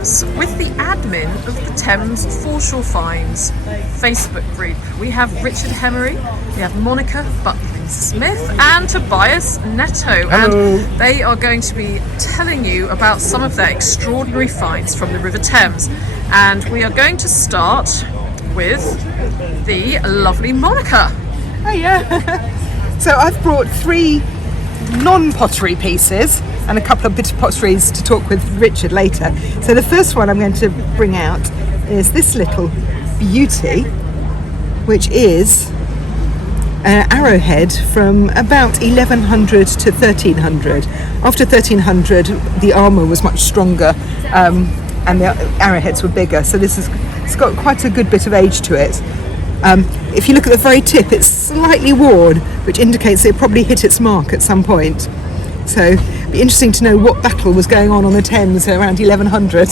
Thames with the admin of the Thames Foreshore Finds Facebook group. We have Richard Hemery, we have Monika Smith and Tobias Netto. Hello. And they are going to be telling you about some of their extraordinary finds from the River Thames. And we are going to start with the lovely Monika. Oh yeah. So I've brought 3 non-pottery pieces and a couple of bit of potteries to talk with Richard later. So the first one I'm going to bring out is this little beauty, which is an arrowhead from about 1100 to 1300. After 1300 the armour was much stronger and the arrowheads were bigger, so it's got quite a good bit of age to it. If you look at the very tip, it's slightly worn, which indicates it probably hit its mark at some point. So it'd be interesting to know what battle was going on the Thames around 1100.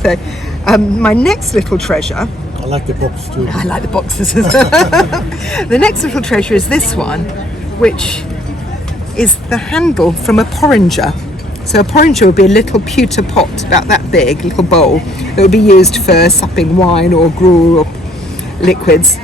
So my next little treasure, I like the box too. I like the boxes as well. The next little treasure is this one, which is the handle from a porringer. So a porringer would be a little pewter pot about that big, little bowl that would be used for supping wine or gruel or liquids.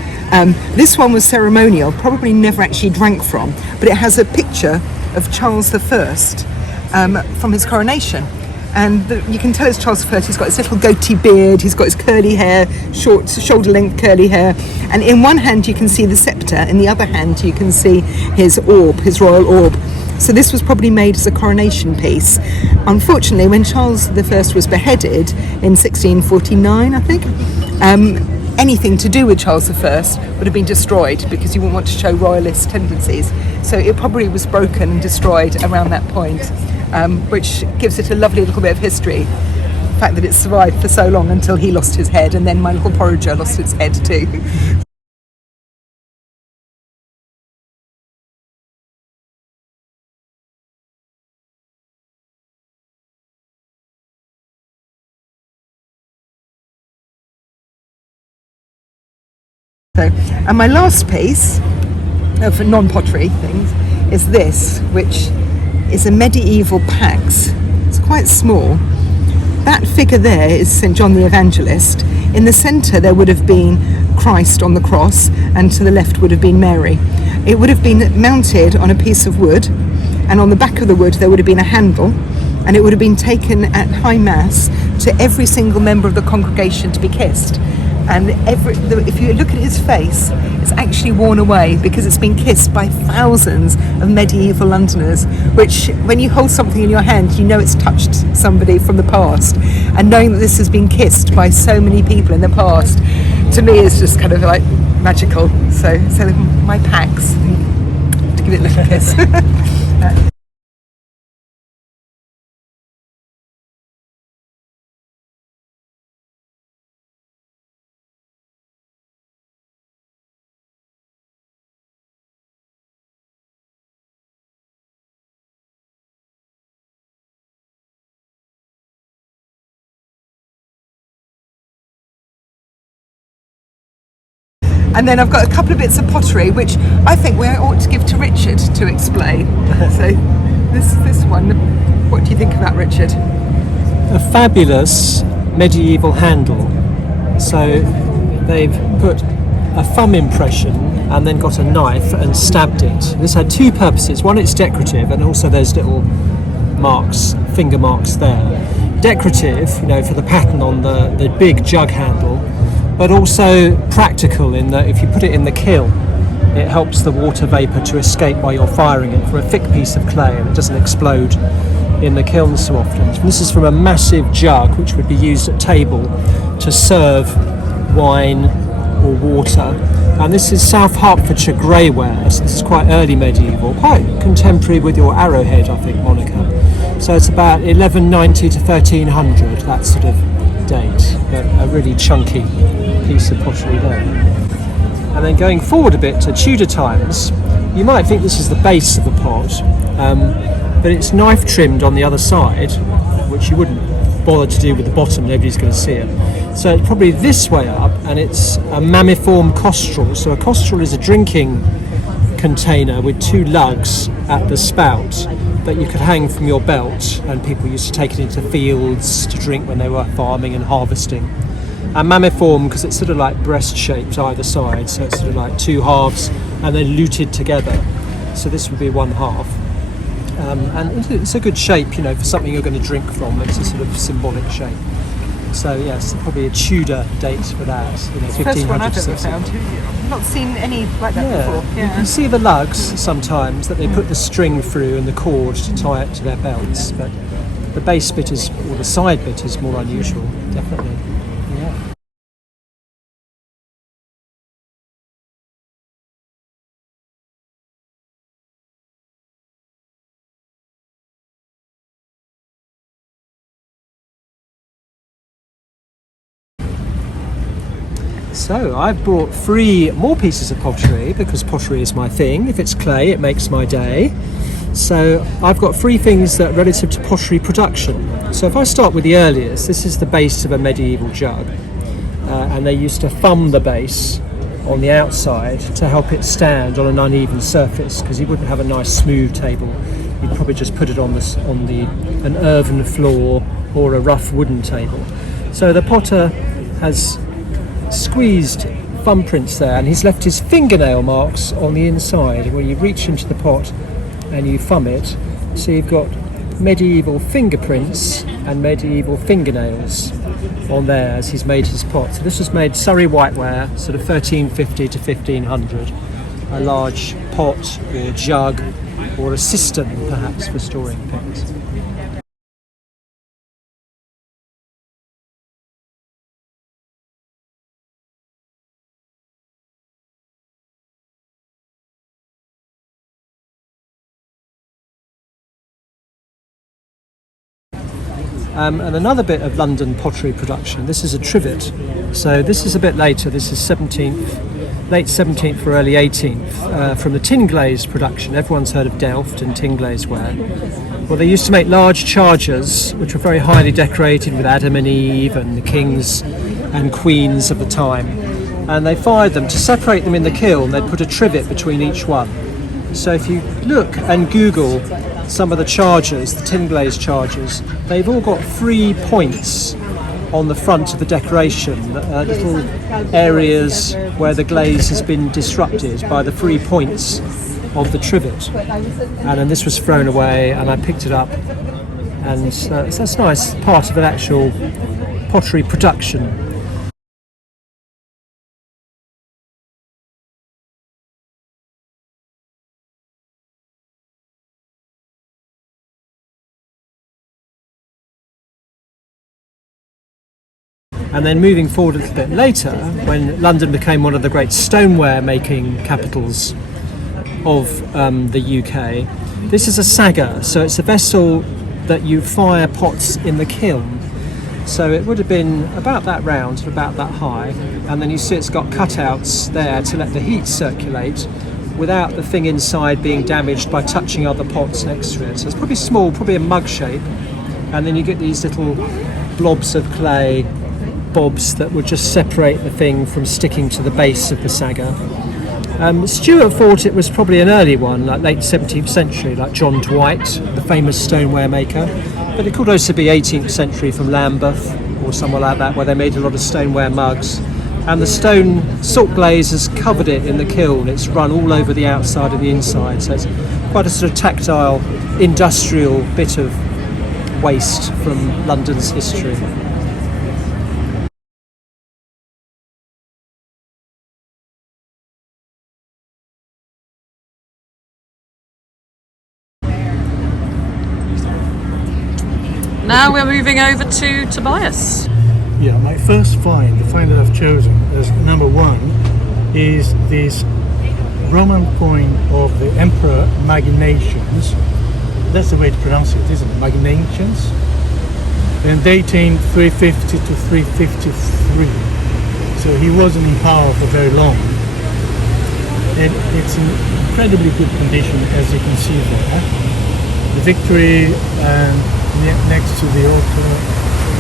This one was ceremonial, probably never actually drank from, but it has a picture of Charles I from his coronation. And you can tell it's Charles I. He's got his little goatee beard, he's got his curly hair, short shoulder-length curly hair, and in one hand you can see the sceptre, in the other hand you can see his orb, his royal orb. So this was probably made as a coronation piece. Unfortunately, when Charles I was beheaded in 1649, I think, anything to do with Charles I would have been destroyed because you wouldn't want to show royalist tendencies. So it probably was broken and destroyed around that point. Which gives it a lovely little bit of history. The fact that it survived for so long until he lost his head, and then my little porringer lost its head too. So, and my last piece of non-pottery things is this, which is a medieval pax. It's quite small. That figure there is St. John the Evangelist. In the centre there would have been Christ on the cross, and to the left would have been Mary. It would have been mounted on a piece of wood, and on the back of the wood there would have been a handle, and it would have been taken at high mass to every single member of the congregation to be kissed. And if you look at his face, it's actually worn away because it's been kissed by thousands of medieval Londoners, which when you hold something in your hand, you know it's touched somebody from the past. And knowing that this has been kissed by so many people in the past, to me is just kind of like magical. So my pax, to give it a little kiss. And then I've got a couple of bits of pottery, which I think we ought to give to Richard to explain. So this one, what do you think of that, Richard? A fabulous medieval handle. So they've put a thumb impression and then got a knife and stabbed it. This had 2 purposes. One, it's decorative, and also there's little marks, finger marks there. Decorative, for the pattern on the big jug handle, but also practical in that if you put it in the kiln, it helps the water vapour to escape while you're firing it for a thick piece of clay, and it doesn't explode in the kiln so often. This is from a massive jug which would be used at table to serve wine or water, and this is South Hertfordshire greyware, so this is quite early medieval, quite contemporary with your arrowhead, I think, Monika. So it's about 1190 to 1300, that sort of date, but a really chunky piece of pottery there. And then going forward a bit to Tudor times, you might think this is the base of the pot, but it's knife trimmed on the other side, which you wouldn't bother to do with the bottom, nobody's going to see it. So it's probably this way up, and it's a mammiform costrel. So a costrel is a drinking container with 2 lugs at the spout that you could hang from your belt, and people used to take it into fields to drink when they were farming and harvesting. And mammiform because it's sort of like breast shaped either side, so it's sort of like 2 halves and then luted together. So this would be 1 half. And it's a good shape, you know, for something you're going to drink from. It's a sort of symbolic shape. So yes, probably a Tudor date for that. You know, It's the first one I've 1500s. ever found. I've not seen any like that before. You can see the lugs sometimes that they put the string through and the cord to tie it to their belts, but the base bit is, or the side bit is more unusual, definitely. Yeah. So I've brought 3 more pieces of pottery because pottery is my thing. If it's clay, it makes my day. So I've got 3 things that are relative to pottery production. So if I start with the earliest, this is the base of a medieval jug. And they used to thumb the base on the outside to help it stand on an uneven surface, because you wouldn't have a nice smooth table. You'd probably just put it on an earthen floor or a rough wooden table. So the potter has squeezed thumbprints there, and he's left his fingernail marks on the inside where you reach into the pot and you thumb it. So you've got medieval fingerprints and medieval fingernails on there as he's made his pot. So this was made Surrey whiteware, sort of 1350 to 1500. A large pot or jug or a cistern perhaps for storing things. And another bit of London pottery production, this is a trivet. So this is a bit later, this is late 17th or early 18th, from the tin glazed production. Everyone's heard of Delft and tin glazed ware. Well, they used to make large chargers, which were very highly decorated with Adam and Eve and the kings and queens of the time. And they fired them. To separate them in the kiln, they'd put a trivet between each one. So if you look and Google some of the chargers, the tin glazed chargers, they've all got 3 points on the front of the decoration, little areas where the glaze has been disrupted by the 3 points of the trivet. And then this was thrown away and I picked it up, and so that's nice, part of an actual pottery production. And then moving forward a little bit later, when London became one of the great stoneware making capitals of the UK, this is a sagger, so it's a vessel that you fire pots in the kiln. So it would have been about that round, about that high, and then you see it's got cutouts there to let the heat circulate without the thing inside being damaged by touching other pots next to it. So it's probably small, probably a mug shape, and then you get these little blobs of clay, bobs that would just separate the thing from sticking to the base of the sagger. Stuart thought it was probably an early one, like late 17th century, like John Dwight, the famous stoneware maker. But it could also be 18th century from Lambeth or somewhere like that, where they made a lot of stoneware mugs. And the stone salt glaze has covered it in the kiln. It's run all over the outside and the inside, so it's quite a sort of tactile, industrial bit of waste from London's history. Now we're moving over to Tobias. Yeah, my first find, the find that I've chosen as number 1, is this Roman coin of the Emperor Magnatius. That's the way to pronounce it, isn't it? Magnatius. And dating 350 to 353. So he wasn't in power for very long. And it's in incredibly good condition, as you can see there. The Victory and next to the altar,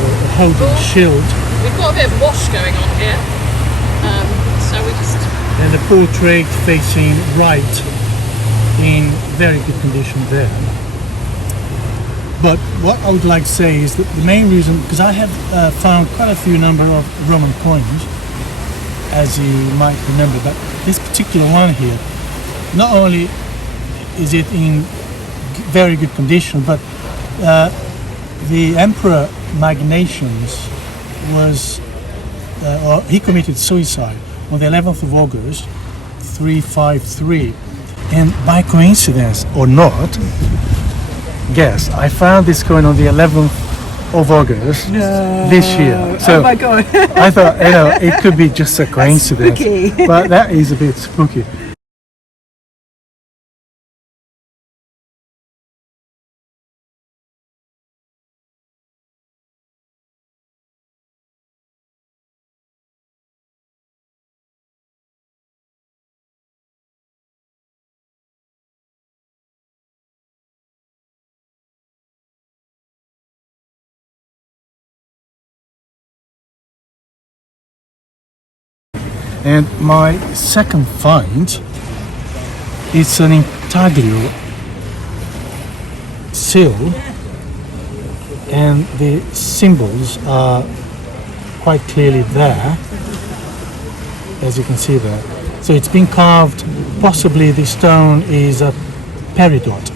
a holding shield, We've got a bit of wash going on here, so we just... and the portrait facing right in very good condition there. But what I would like to say is that the main reason, because I have found quite a few number of Roman coins, as you might remember, but this particular one here, not only is it in very good condition, but the Emperor Magnatius was, or he committed suicide on the 11th of August 353, and by coincidence or not, guess I found this coin on the 11th of August this year. So oh my god. I thought, it could be just a coincidence, spooky. but that is a bit spooky. And my second find, it's an intaglio sill, and the symbols are quite clearly there, as you can see there. So it's been carved, possibly the stone is a peridot,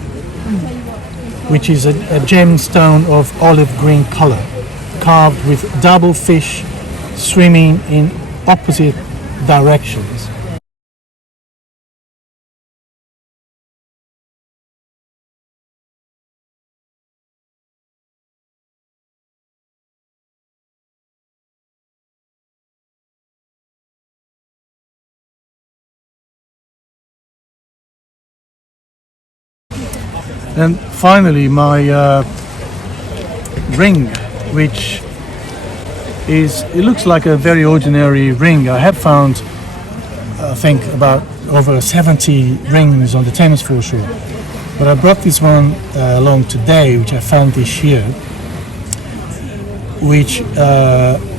which is a gemstone of olive green color, carved with double fish swimming in opposite directions. And finally, my ring, which it looks like a very ordinary ring. I have found, I think, about over 70 rings on the Thames Foreshore, but I brought this one along today, which I found this year, which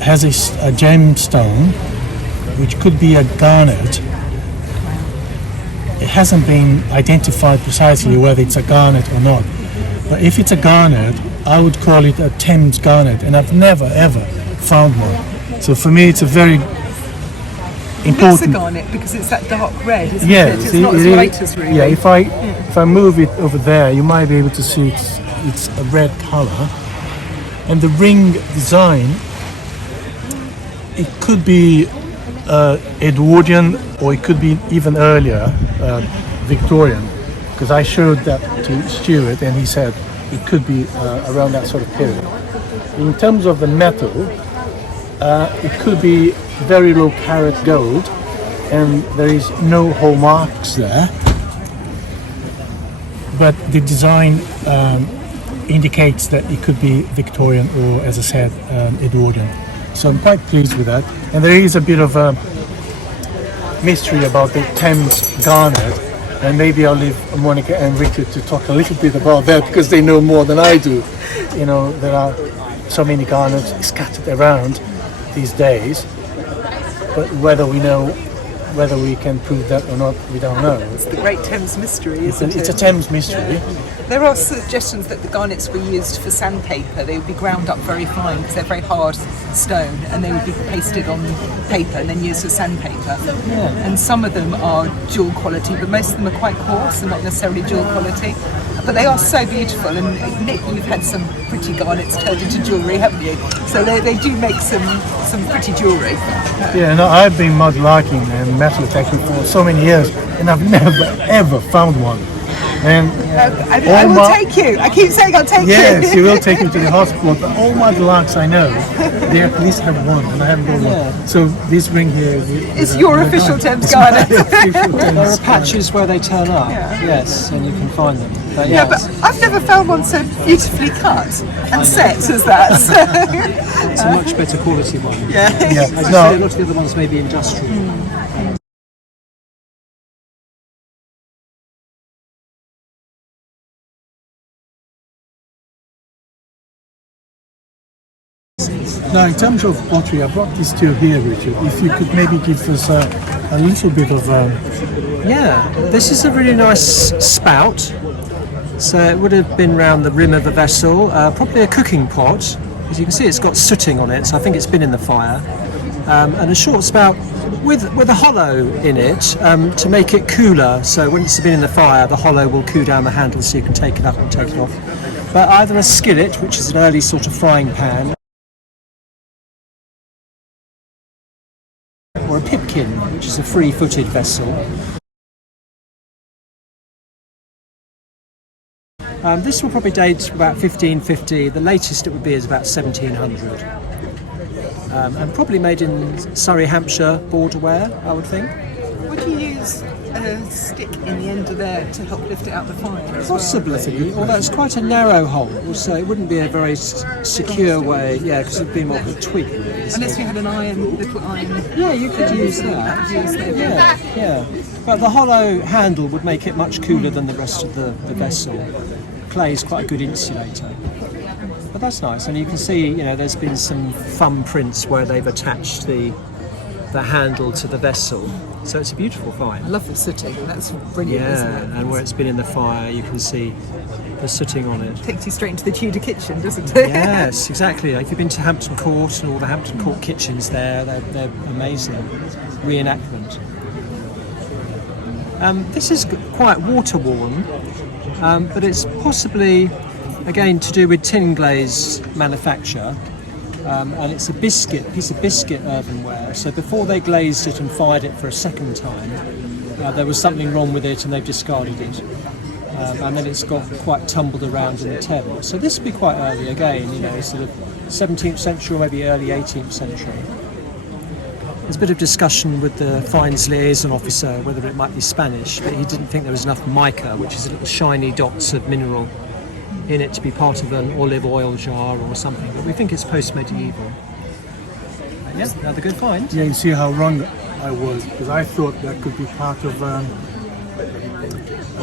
has a gemstone, which could be a garnet. It hasn't been identified precisely whether it's a garnet or not, but if it's a garnet, I would call it a Thames garnet, and I've never ever found one. So for me, it's a very important. It's a garnet because it's that dark red, isn't Yes, it? It's not as light as ruby. Yeah, if I move it over there, you might be able to see it's a red color, and the ring design, it could be Edwardian, or it could be even earlier, Victorian, because I showed that to Stuart and he said it could be around that sort of period. In terms of the metal, it could be very low carat gold, and there is no hallmarks there, but the design indicates that it could be Victorian or, as I said, Edwardian. So I'm quite pleased with that. And there is a bit of a mystery about the Thames garnet, and maybe I'll leave Monika and Richard to talk a little bit about that, because they know more than I do. You know, there are so many garnets scattered around these days, but whether we can prove that or not, we don't know. It's the great Thames mystery, isn't it? It's a Thames mystery. There are suggestions that the garnets were used for sandpaper. They would be ground up very fine because they're very hard stone, and they would be pasted on paper and then used for sandpaper. And some of them are jewel quality, but most of them are quite coarse and not necessarily jewel quality. But they are so beautiful, and Nick, you've had some pretty garnets turned into jewellery, haven't you? So they do make some pretty jewellery. Yeah, no, I've been mudlarking and metal detecting for so many years, and I've never ever found one. And I will take you. I keep saying I'll take you. Yes, you will take me to the hospital. But all my larks I know, they at least have one, and I haven't got one. So this ring here is your official Thames garnet. There are patches where they turn up, yes, and you can find them. But Yeah, but I've never found one so beautifully cut and set as that. So. it's a much better quality one. Yeah. As you say, a lot of the other ones may be industrial. Now, in terms of pottery, I brought this to you here, Richard. If you could maybe give us a little bit of... Yeah, this is a really nice spout. So it would have been round the rim of the vessel, probably a cooking pot. As you can see, it's got sooting on it, so I think it's been in the fire. And a short spout with a hollow in it to make it cooler. So when it's been in the fire, the hollow will cool down the handle so you can take it up and take it off. But either a skillet, which is an early sort of frying pan, or a pipkin, which is a free-footed vessel. This will probably date about 1550. The latest it would be is about 1700. And probably made in Surrey, Hampshire, borderware, I would think. Would you use a stick in the end of there to help lift it out the fire? Possibly, although it's quite a narrow hole, so it wouldn't be a very secure way. Yeah, because it'd be more of a twig. Unless you had an little iron. Yeah, you could use that. Yeah. But the hollow handle would make it much cooler than the rest of the vessel. Clay is quite a good insulator. But that's nice, and you can see, there's been some thumbprints where they've attached the handle to the vessel. So it's a beautiful find. I love the sooting. That's brilliant, isn't it? And where it's been in the fire, you can see the sooting on it. Takes you straight into the Tudor kitchen, doesn't it? Yes, exactly. If you've been to Hampton Court and all the Hampton Court kitchens there, they're amazing. Reenactment. This is quite water-worn, but it's possibly, again, to do with tin glaze manufacture. And it's a piece of biscuit earthenware. So before they glazed it and fired it for a second time, there was something wrong with it and they've discarded it. And then it's got quite tumbled around in the Thames. So this would be quite early again, sort of 17th century or maybe early 18th century. There's a bit of discussion with the Finds liaison officer whether it might be Spanish, but he didn't think there was enough mica, which is little shiny dots of mineral in it to be part of an olive oil jar or something, but we think it's post-medieval. Yeah, another good find. Yeah, you see how wrong I was, because I thought that could be part of a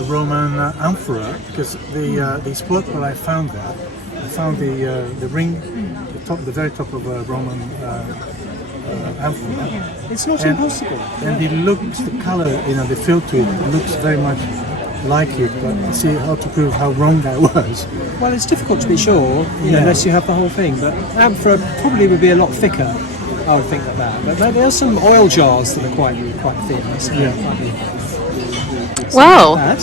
Roman amphora, because the spot where I found that, I found the ring, the very top of a Roman amphora. It's not impossible. And the colour, the feel to it looks very much like it, but you see how to prove how wrong I was. Well, it's difficult to be sure, unless you have the whole thing, but amphora probably would be a lot thicker, I would think that. But there are some oil jars that are quite thin. So well,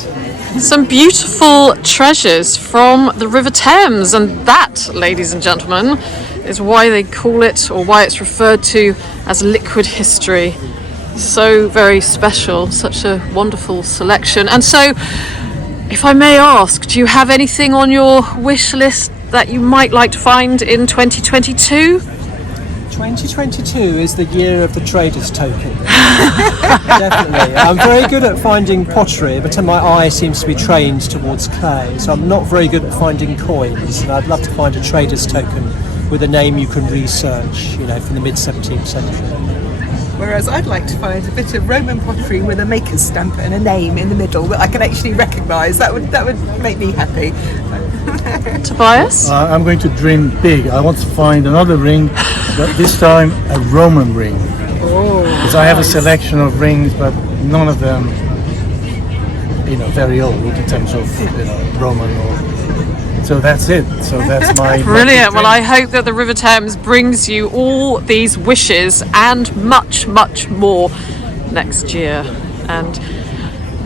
some beautiful treasures from the River Thames, and that, ladies and gentlemen, is why they call it, or why it's referred to as liquid history. So very special, such a wonderful selection. And so, if I may ask, do you have anything on your wish list that you might like to find in 2022? 2022 is the year of the trader's token. Definitely. I'm very good at finding pottery, but my eye seems to be trained towards clay, so I'm not very good at finding coins, and I'd love to find a trader's token with a name you can research, from the mid-17th century. Whereas I'd like to find a bit of Roman pottery with a maker's stamp and a name in the middle that I can actually recognise. That would make me happy. Tobias? I'm going to dream big. I want to find another ring, but this time a Roman ring. Because I have a selection of rings, but none of them, very old in terms of Roman or. So that's it. So that's my brilliant. Well, I hope that the River Thames brings you all these wishes and much, much more next year. And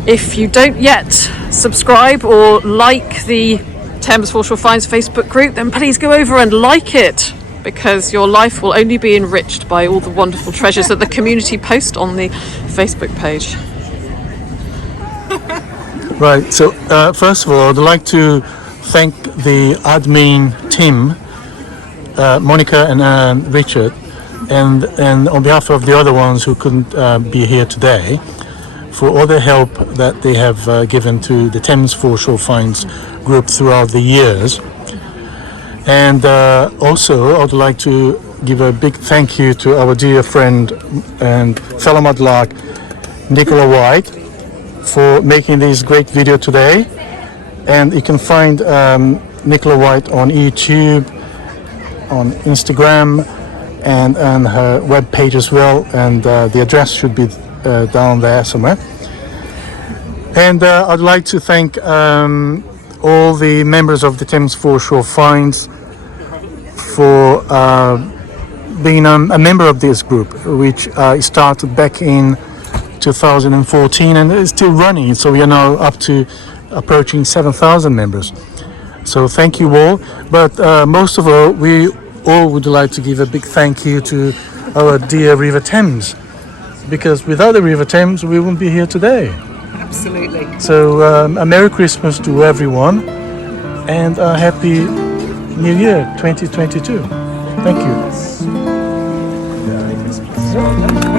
if you don't yet subscribe or like the Thames Foreshore Finds Facebook group, then please go over and like it, because your life will only be enriched by all the wonderful treasures that the community post on the Facebook page. Right. So first of all, I'd like to thank the admin team, Monika and Richard, and on behalf of the other ones who couldn't be here today, for all the help that they have given to the Thames Foreshore Finds group throughout the years. And also I'd like to give a big thank you to our dear friend and fellow mudlark Nicola White for making this great video today. And you can find Nicola White on YouTube, on Instagram, and her web page as well, and the address should be down there somewhere. And I'd like to thank all the members of the Thames Foreshore Finds for being a member of this group, which started back in 2014 and is still running. So we are now up to approaching 7,000 members. So thank you all. But most of all, we all would like to give a big thank you to our dear River Thames, because without the River Thames, we wouldn't be here today. Absolutely. So a Merry Christmas to everyone and a Happy New Year 2022. Thank you.